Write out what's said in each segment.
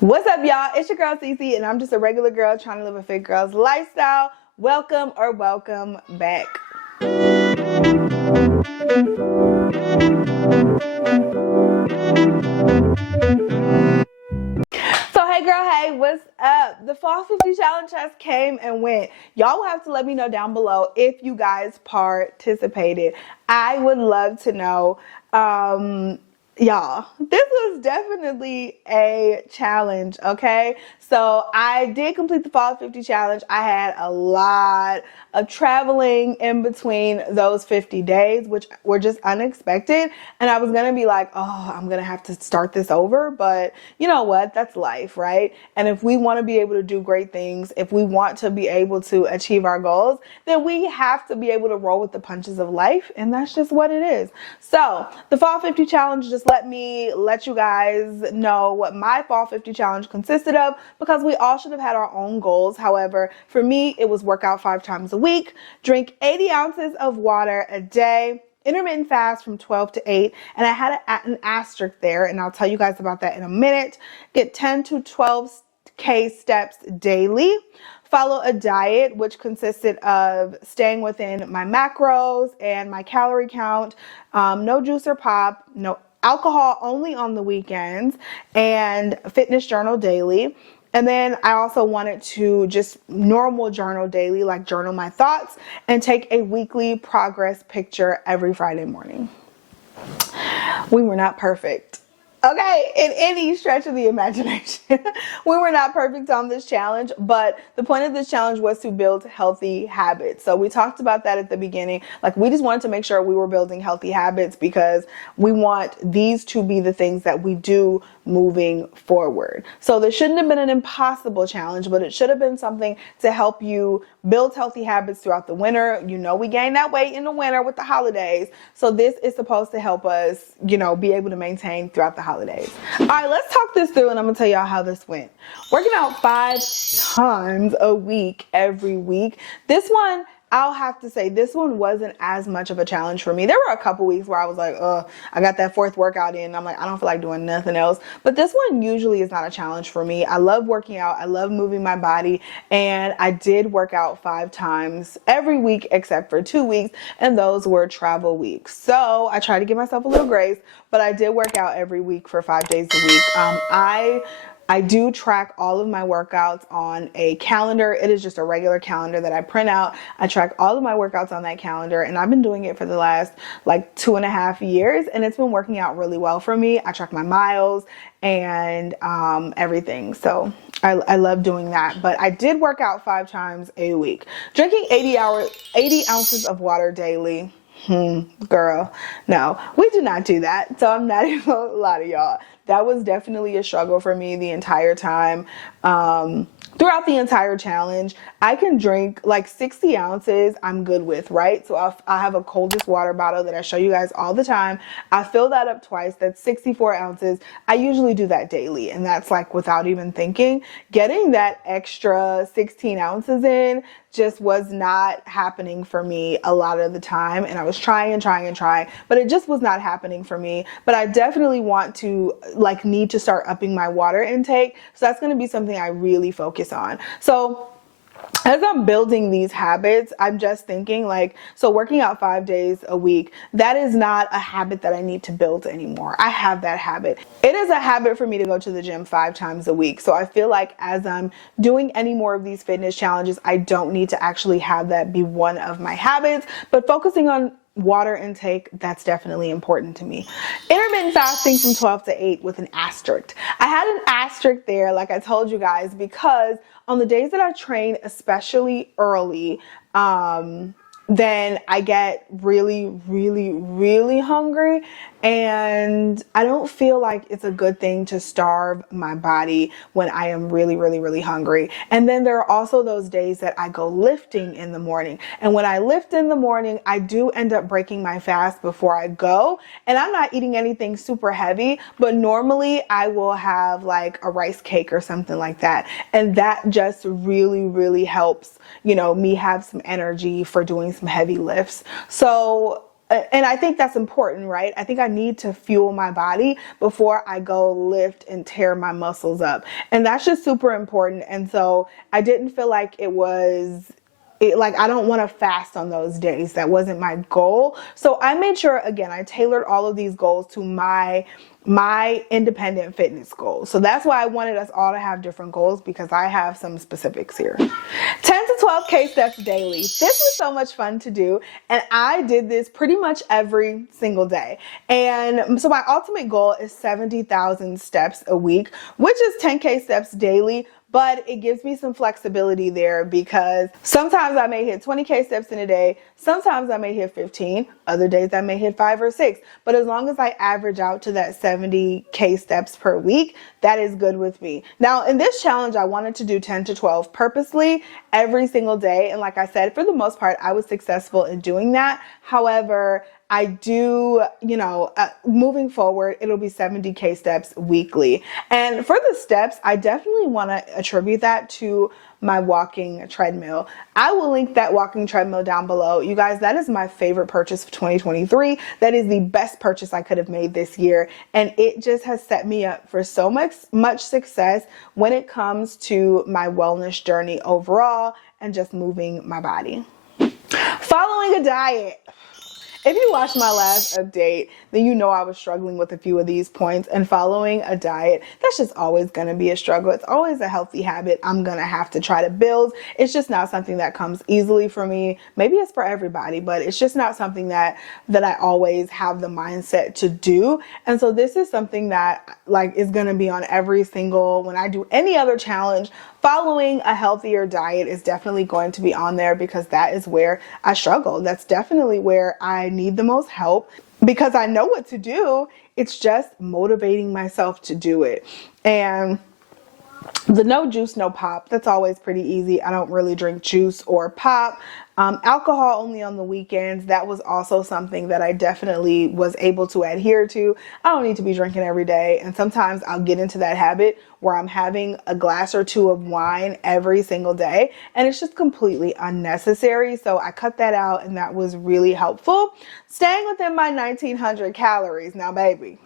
What's up, y'all? It's your girl Cece, and I'm just a regular girl trying to live a fit girl's lifestyle. Welcome back. So hey girl, hey, what's up? The Fall 50 Challenge has came and went. Y'all will have to let me know down below if you guys participated. I would love to know. Y'all, this was definitely a challenge, okay? So I did complete the Fall 50 Challenge. I had a lot of traveling in between those 50 days, which were just unexpected. And I was gonna be like, oh, I'm gonna have to start this over. But you know what? That's life, right? And if we wanna be able to do great things, if we want to be able to achieve our goals, then we have to be able to roll with the punches of life. And that's just what it is. So the Fall 50 Challenge, just let me let you guys know what my Fall 50 Challenge consisted of, because we all should have had our own goals. However, for me, it was work out 5 times a week, drink 80 ounces of water a day, intermittent fast from 12 to 8, and I had an asterisk there, and I'll tell you guys about that in a minute. Get 10 to 12K steps daily. Follow a diet which consisted of staying within my macros and my calorie count, no juice or pop, no alcohol, only on the weekends, and fitness journal daily. And then I also wanted to just normal journal daily, like journal my thoughts and take a weekly progress picture every Friday morning. We were not perfect. Okay, in any stretch of the imagination. We were not perfect on this challenge, but the point of this challenge was to build healthy habits. So we talked about that at the beginning. Like, we just wanted to make sure we were building healthy habits because we want these to be the things that we do moving forward. So this shouldn't have been an impossible challenge, but it should have been something to help you build healthy habits throughout the winter. You know, we gain that weight in the winter with the holidays. So this is supposed to help us, be able to maintain throughout the holidays. All right, let's talk this through, and I'm gonna tell y'all how this went. Working out 5 times a week every week. This one, I'll have to say, this one wasn't as much of a challenge for me. There were a couple weeks where I was like, I got that 4th workout in. I'm like, I don't feel like doing nothing else. But this one usually is not a challenge for me. I love working out. I love moving my body. And I did work out 5 times every week except for 2 weeks. And those were travel weeks. So I try to give myself a little grace, but I did work out every week for 5 days a week. I do track all of my workouts on a calendar. It is just a regular calendar that I print out. I track all of my workouts on that calendar, and I've been doing it for the last 2.5 years, and it's been working out really well for me. I track my miles and everything. So I love doing that. But I did work out 5 times a week. Drinking 80 ounces of water daily. Girl, no, we do not do that. So I'm not even gonna lie to y'all. That was definitely a struggle for me the entire time. Throughout the entire challenge, I can drink 60 ounces. I'm good with, right? So I have a coldest water bottle that I show you guys all the time. I fill that up twice. That's 64 ounces. I usually do that daily, and that's without even thinking. Getting that extra 16 ounces in just was not happening for me a lot of the time, and I was trying, but it just was not happening for me. But I definitely want to need to start upping my water intake, so that's going to be something I really focus on. So as I'm building these habits, I'm just thinking so working out 5 days a week, that is not a habit that I need to build anymore. I have that habit. It is a habit for me to go to the gym 5 times a week. So I feel like as I'm doing any more of these fitness challenges, I don't need to actually have that be one of my habits, but focusing on water intake, that's definitely important to me. Intermittent fasting from 12 to 8 with an asterisk. I had an asterisk there, like I told you guys, because on the days that I train, especially early, then I get really, really, really hungry, and I don't feel like it's a good thing to starve my body when I am really, really, really hungry. And then there are also those days that I go lifting in the morning. And when I lift in the morning, I do end up breaking my fast before I go. And I'm not eating anything super heavy, but normally I will have a rice cake or something like that. And that just really, really helps, me have some energy for doing some heavy lifts. So and I think that's important, right? I think I need to fuel my body before I go lift and tear my muscles up. And that's just super important. And so I didn't feel like like I don't want to fast on those days. That wasn't my goal. So I made sure, again, I tailored all of these goals to my independent fitness goals. So that's why I wanted us all to have different goals, because I have some specifics here. 10 to 12K steps daily. This was so much fun to do. And I did this pretty much every single day. And so my ultimate goal is 70,000 steps a week, which is 10K steps daily. But it gives me some flexibility there, because sometimes I may hit 20K steps in a day. Sometimes I may hit 15. Other days I may hit 5 or 6. But as long as I average out to that 70K steps per week, that is good with me. Now, in this challenge, I wanted to do 10 to 12 purposely every single day. And like I said, for the most part, I was successful in doing that. However, I do, moving forward, it'll be 70K steps weekly. And for the steps, I definitely want to attribute that to my walking treadmill. I will link that walking treadmill down below. You guys, that is my favorite purchase of 2023. That is the best purchase I could have made this year. And it just has set me up for so much success when it comes to my wellness journey overall and just moving my body. Following a diet. If you watched my last update, then you know I was struggling with a few of these points, and following a diet, that's just always going to be a struggle. It's always a healthy habit I'm going to have to try to build. It's just not something that comes easily for me. Maybe it's for everybody, but it's just not something that I always have the mindset to do. And so this is something that is going to be on every single, when I do any other challenge, following a healthier diet is definitely going to be on there, because that is where I struggle. That's definitely where I need the most help, because I know what to do. It's just motivating myself to do it. And the no juice, no pop, that's always pretty easy. I don't really drink juice or pop. Alcohol only on the weekends. That was also something that I definitely was able to adhere to. I don't need to be drinking every day. And sometimes I'll get into that habit where I'm having a glass or two of wine every single day, and it's just completely unnecessary. So I cut that out, and that was really helpful. Staying within my 1900 calories. Now, baby,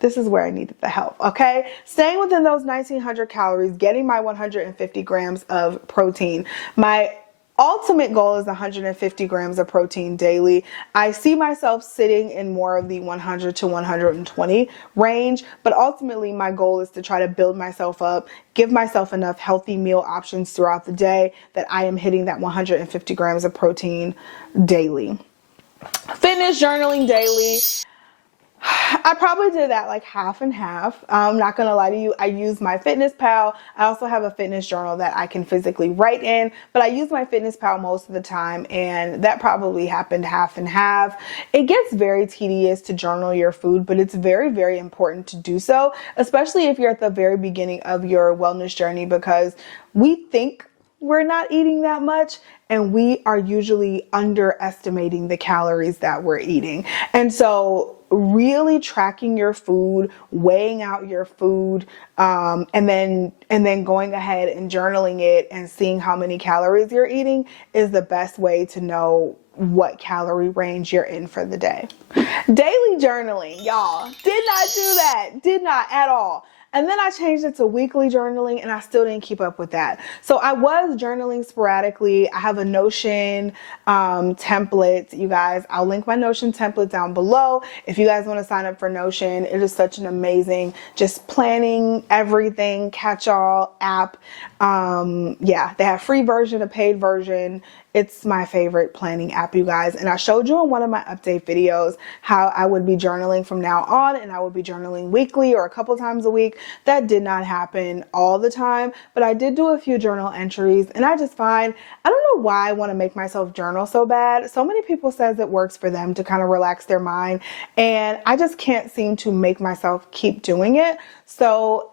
this is where I needed the help, okay? Staying within those 1900 calories, getting my 150 grams of protein. My ultimate goal is 150 grams of protein daily. I see myself sitting in more of the 100 to 120 range, but ultimately my goal is to try to build myself up, give myself enough healthy meal options throughout the day that I am hitting that 150 grams of protein daily. Fitness journaling daily. I probably did that like half and half. I'm not going to lie to you. I use my Fitness Pal. I also have a fitness journal that I can physically write in, but I use my Fitness Pal most of the time, and that probably happened half and half. It gets very tedious to journal your food, but it's very, very important to do so, especially if you're at the very beginning of your wellness journey, because we think we're not eating that much, and we are usually underestimating the calories that we're eating. And so really tracking your food, weighing out your food, and then going ahead and journaling it and seeing how many calories you're eating is the best way to know what calorie range you're in for the day. Daily journaling, y'all, did not do that. Did not at all. And then I changed it to weekly journaling, and I still didn't keep up with that. So I was journaling sporadically. I have a Notion template, you guys. I'll link my Notion template down below. If you guys want to sign up for Notion, it is such an amazing, just planning everything, catch-all app. Yeah, they have free version, a paid version. It's my favorite planning app, you guys. And I showed you in one of my update videos how I would be journaling from now on, and I would be journaling weekly or a couple times a week. That did not happen all the time, but I did do a few journal entries, and I just find, I don't know why I want to make myself journal so bad. So many people says it works for them to kind of relax their mind, and I just can't seem to make myself keep doing it. So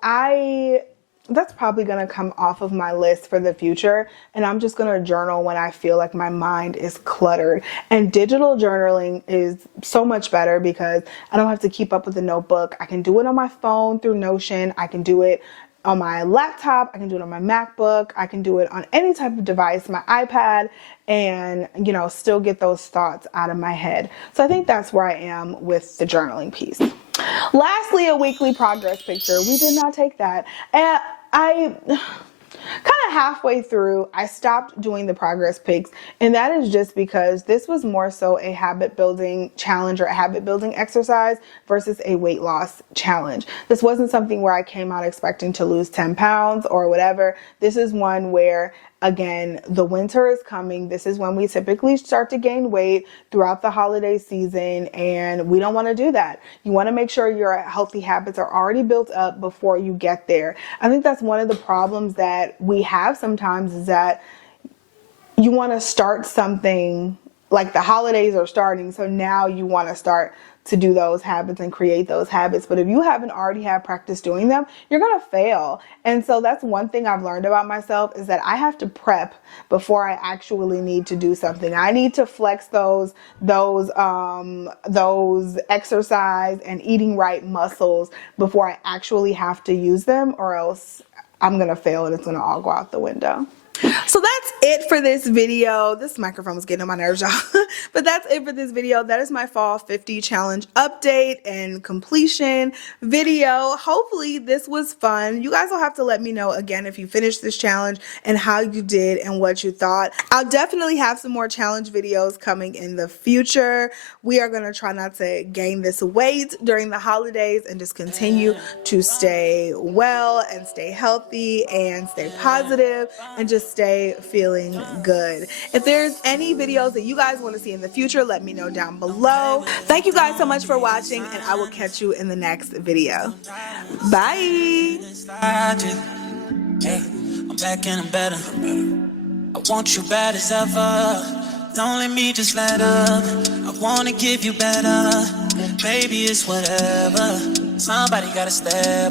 that's probably going to come off of my list for the future. And I'm just going to journal when I feel like my mind is cluttered. And digital journaling is so much better because I don't have to keep up with the notebook. I can do it on my phone through Notion. I can do it on my laptop, I can do it on my MacBook, I can do it on any type of device, my iPad, and, you know, still get those thoughts out of my head. So I think that's where I am with the journaling piece. Lastly, a weekly progress picture. We did not take that. And I kind of halfway through, I stopped doing the progress pics, and that is just because this was more so a habit building challenge or a habit building exercise versus a weight loss challenge. This wasn't something where I came out expecting to lose 10 pounds or whatever. This is one where, again, the winter is coming. This is when we typically start to gain weight throughout the holiday season, and we don't want to do that. You want to make sure your healthy habits are already built up before you get there. I think that's one of the problems that we have sometimes, is that you want to start something, like the holidays are starting, so now you want to start to do those habits and create those habits. But if you haven't already had practice doing them, you're going to fail. And so that's one thing I've learned about myself, is that I have to prep before I actually need to do something. I need to flex those exercise and eating right muscles before I actually have to use them, or else I'm going to fail and it's going to all go out the window. So that's it for this video. This microphone was getting on my nerves, y'all. But that's it for this video. That is my fall 50 challenge update and completion video. Hopefully this was fun. You guys will have to let me know again if you finished this challenge and how you did and what you thought. I'll definitely have some more challenge videos coming in the future. We are going to try not to gain this weight during the holidays and just continue to stay well and stay healthy and stay positive and just stay feeling good. If there's any videos that you guys want to see in the future, let me know down below. Thank you guys so much for watching, and I will catch you in the next video. Bye. I'm back and I'm better. I want you bad as ever. Don't let me just let up. I wanna give you better. Baby, it's whatever. Somebody gotta step